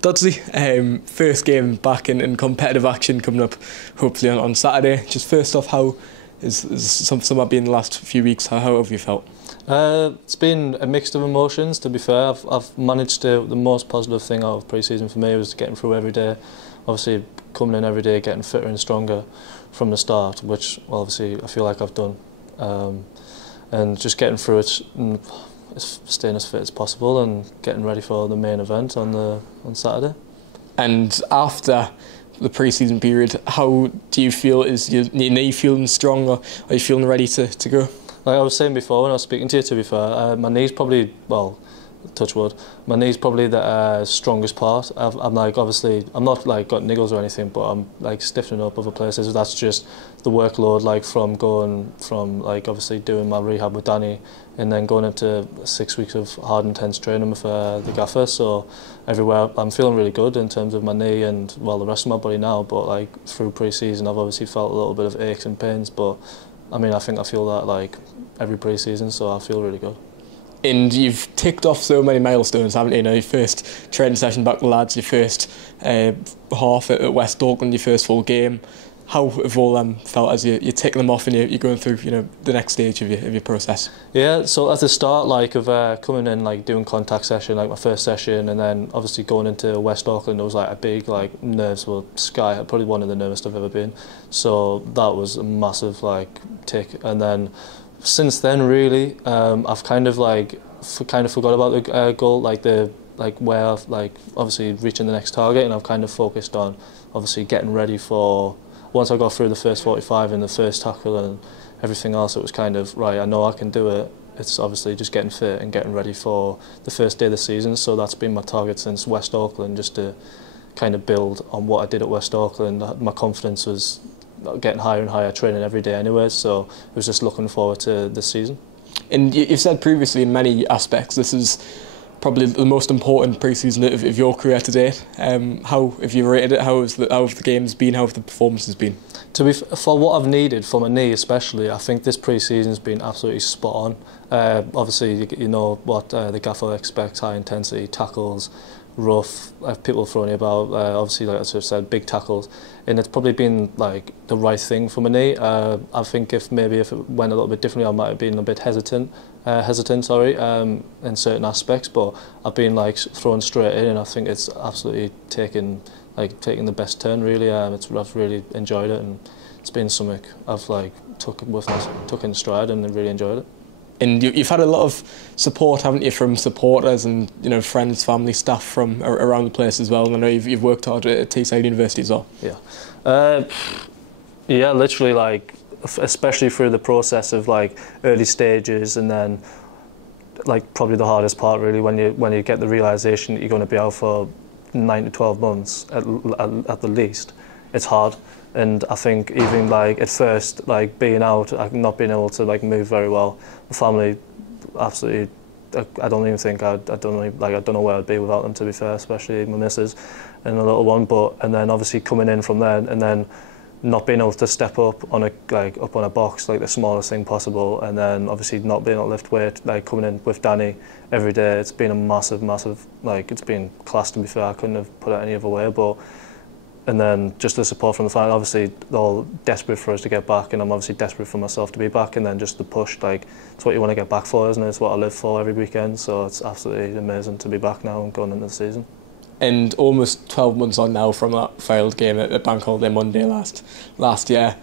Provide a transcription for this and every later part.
Dodsley, first game back in competitive action coming up hopefully on Saturday. Just first off, how is some have been the last few weeks? How have you felt? It's been a mix of emotions, to be fair. I've managed to, the most positive thing out of pre-season for me was getting through every day. Obviously coming in every day, getting fitter and stronger from the start, which obviously I feel like I've done. And just getting through it and staying as fit as possible and getting ready for the main event on Saturday. And after the pre-season period, how do you feel? Is your knee feeling strong, or are you feeling ready to go? Like I was saying before when I was speaking to you, to be fair, my knee's probably, well, touch wood, my knee's probably the strongest part. I'm like, obviously, I'm not like got niggles or anything, but I'm like stiffening up other places. That's just the workload, like from going from like obviously doing my rehab with Danny and then going into 6 weeks of hard intense training with the gaffer. So everywhere I'm feeling really good in terms of my knee and well the rest of my body now, but like through pre-season I've obviously felt a little bit of aches and pains, but I mean I think I feel that like every pre-season, so I feel really good. And you've ticked off so many milestones, haven't you? You know, your first training session back with the lads, your first half at West Auckland, your first full game. How have all them felt as you're ticking them off and you're going through, you know, the next stage of your process? Yeah, so at the start, like of coming in, like doing contact session, like my first session, and then obviously going into West Auckland, it was like a big, like nerves were sky, probably one of the nervous I've ever been. So that was a massive like tick, and then since then, really, I've kind of forgot about the goal, where I've like obviously reaching the next target, and I've kind of focused on obviously getting ready for. Once I got through the first 45 and the first tackle and everything else, it was kind of right. I know I can do it. It's obviously just getting fit and getting ready for the first day of the season. So that's been my target since West Auckland, just to kind of build on what I did at West Auckland. My confidence was getting higher and higher, training every day anyway, so I was just looking forward to this season. And you've said previously in many aspects this is probably the most important pre-season of your career to date. How have you rated it? How have the games been? How have the performances been? For what I've needed, for my knee especially, I think this pre-season's been absolutely spot on. Obviously you know what the gaffer expects, high intensity tackles, rough, people throwing you about, obviously like I said, big tackles, and it's probably been like the right thing for my knee. I think if it went a little bit differently I might have been a bit hesitant in certain aspects, but I've been like thrown straight in and I think it's absolutely taken the best turn really. I've really enjoyed it and it's been something I've like took in stride and really enjoyed it. And you've had a lot of support, haven't you, from supporters and friends, family, staff from around the place as well. And I know you've worked hard at Teesside University as well. Yeah, yeah, literally like especially through the process of like early stages, and then like probably the hardest part really when you get the realisation that you're going to be out for 9 to 12 months at the least. It's hard. And I think even like at first, like being out, not being able to like move very well, the family, absolutely, I don't even think I don't know where I'd be without them, to be fair, especially my missus and a little one. And then obviously coming in from there and then not being able to step up on a box, like the smallest thing possible, and then obviously not being able to lift weight, like coming in with Danny every day, it's been a massive, like it's been class, to be fair. I couldn't have put it any other way, but. And then just the support from the family, obviously they're all desperate for us to get back, and I'm obviously desperate for myself to be back, and then just the push, like it's what you want to get back for, isn't it? It's what I live for every weekend, so it's absolutely amazing to be back now and going into the season. And almost 12 months on now from that failed game at Bank Holiday Monday last year,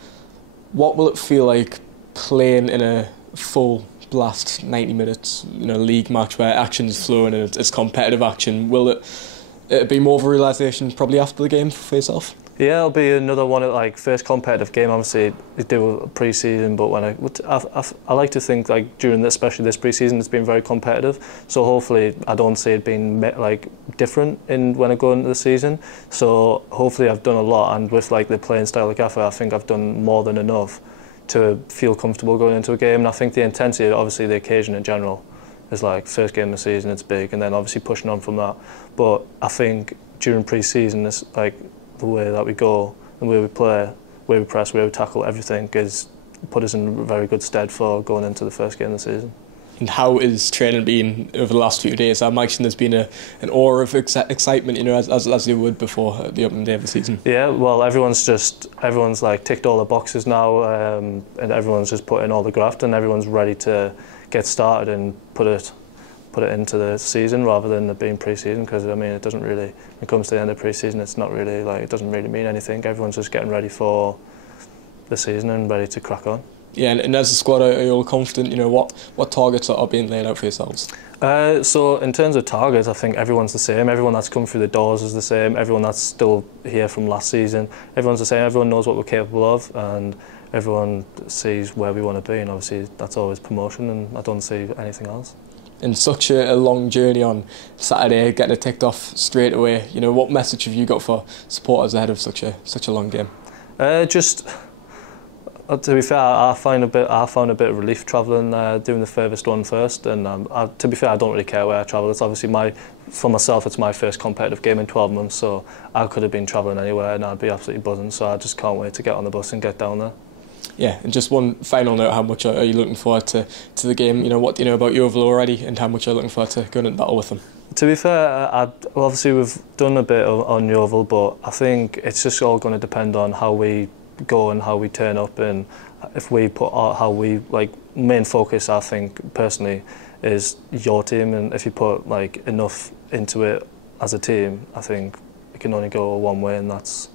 what will it feel like playing in a full blast 90 minutes league match where action's flowing and it's competitive action? Will it be more of a realisation probably after the game for yourself? Yeah, it'll be another one at like first competitive game. Obviously, they do a pre-season, but I like to think like during especially this pre-season, it's been very competitive. So hopefully, I don't see it being like different when I go into the season. So hopefully, I've done a lot, and with like the playing style of gaffer, I think I've done more than enough to feel comfortable going into a game. And I think the intensity, obviously, the occasion in general. It's like first game of the season, it's big, and then obviously pushing on from that. But I think during pre-season, it's like the way that we go, the way we play, the way we press, the way we tackle, everything is put us in very good stead for going into the first game of the season. And how is training been over the last few days? I imagine there's been an aura of excitement, as there would before the opening day of the season. Yeah, well, everyone's like ticked all the boxes now, and everyone's just put in all the graft, and everyone's ready to get started and put it into the season rather than it being pre-season, because I mean it doesn't really, when it comes to the end of pre-season, it's not really like, it doesn't really mean anything. Everyone's just getting ready for the season and ready to crack on. Yeah, and as a squad, are you all confident? What targets are being laid out for yourselves? So in terms of targets, I think everyone's the same. Everyone that's come through the doors is the same. Everyone that's still here from last season, everyone's the same. Everyone knows what we're capable of, and everyone sees where we want to be. And obviously, that's always promotion, and I don't see anything else. In such a long journey on Saturday, getting it ticked off straight away, what message have you got for supporters ahead of such a long game? To be fair, I found a bit of relief travelling, doing the furthest one first, and to be fair, I don't really care where I travel. It's obviously for myself, it's my first competitive game in 12 months, so I could have been travelling anywhere and I'd be absolutely buzzing. So I just can't wait to get on the bus and get down there. Yeah, and just one final note: how much are you looking forward to the game? What do you know about Yeovil already, and how much are you looking forward to going into battle with them? To be fair, obviously we've done a bit on Yeovil, but I think it's just all going to depend on how we go and how we turn up, and if we put how we main focus, I think personally, is your team, and if you put enough into it as a team, I think it can only go one way, and that's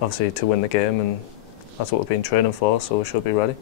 obviously to win the game, and that's what we've been training for, so we should be ready.